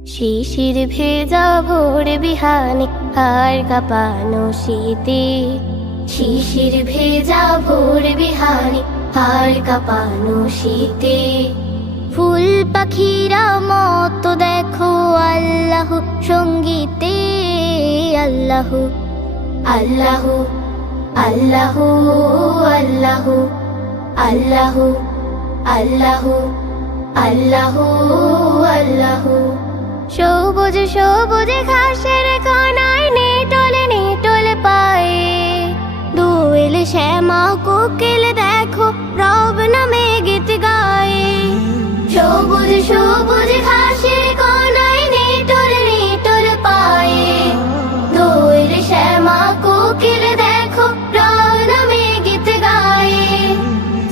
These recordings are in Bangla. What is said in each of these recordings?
শিশির ভেজা ভোর বিহানে আর কাঁপানো শীতে, শিশির ভেজা ভোর বিহানে আর কাঁপানো শীতে। ফুল পাখিরা মত দেখো আল্লাহ সঙ্গীতে, আল্লাহ আল্লাহ আল্লাহ আল্লাহ আল্লাহ আল্লাহ আল্লাহ আল্লাহ। সবুজ সবুজ ঘাসের কোনায় নেটল পায়ে, দোয়েল শ্যামা কোকিল দেখো রব নামে গীত গায়ে। সবুজ সবুজ ঘাসের কোনায় নেটল পায়ে, দোয়েল শ্যামা কোকিল দেখো রব নামে গীত গায়ে।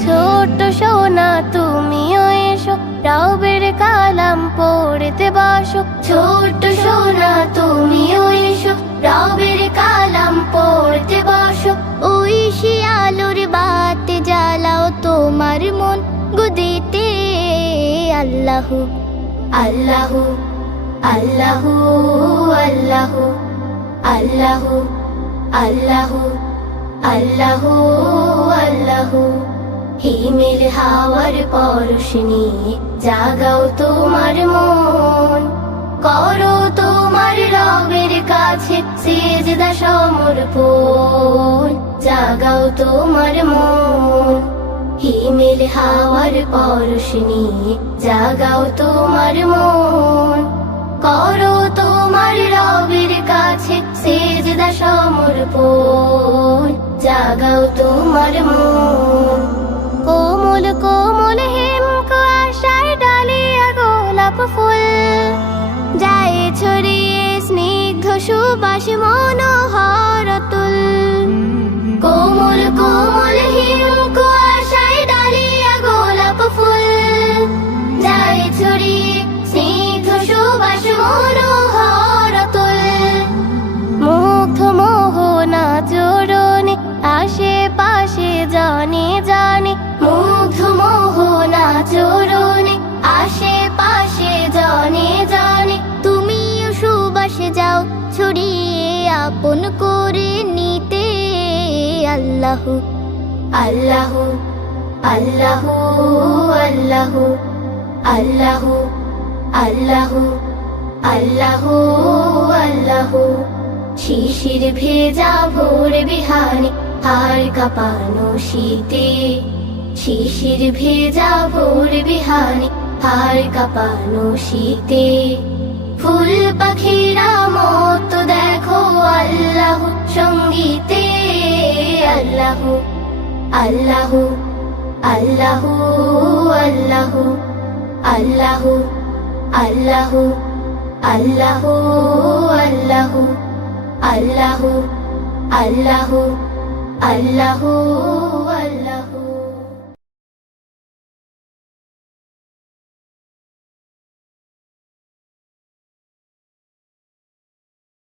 ছোট সোনা তুমিও এসো, রবের কালাম পড়তে বাসো। ছোট সোনা তুমিও এসো, রবের কালাম পড়তে বাসো। ওই শিয়ালোর বাতি জ্বালাও তোমার মন গুদিতে, আল্লাহ আল্লাহ আল্লাহ আল্লাহ আল্লাহ আল্লাহ আল্লাহ আল্লাহ। হিমেল হাওয়ার পরশ নিয়ে জাগাও তোমার মন, করো তোমার রবের কাছে সিজদা সমর্পণ। জাগাও তোমার মন, হিমেল হাওয়ার পরশ নিয়ে জাগাও তোমার মন, করো তোমার রবের কাছে সিজদা সমর্পণ। জাগাও তোমার মন। কোমল কোমল হেম কুয়াশায় ডালিয়া গোলাপ ফুল, যায় ছড়িয়ে স্নিগ্ধ সুবাস মনোহর তুল। কোমল কোমল হেম কুয়াশায় ডালিয়া গোলাপ ফুল, যায় ছড়িয়ে স্নিগ্ধ সুবাস মনোহর তুল। মুগ্ধ মোহনা চরণে আশেপাশে জানে জানে, মুগ্ধ মোহনা চরণে আশেপাশে জানে জানে। তুমিও সুবাসে যাও ছড়িয়ে আপন করে নিতে, আল্লাহ আল্লাহ আল্লাহ আল্লাহ আল্লাহ আল্লাহ আল্লাহ আল্লাহ। শিশির ভেজা ভোর বিহানে আর কাঁপানো শীতে, শিশির ভেজা ভোর বিহানে আর কাঁপানো শীতে। ফুল পাখিরা মত দেখো আল্লাহ সঙ্গীতে, আল্লাহ আল্লাহ আল্লাহ আল্লাহ আল্লাহ আল্লাহ আল্লাহ আল্লাহ আল্লাহ আল্লাহ আল্লাহ।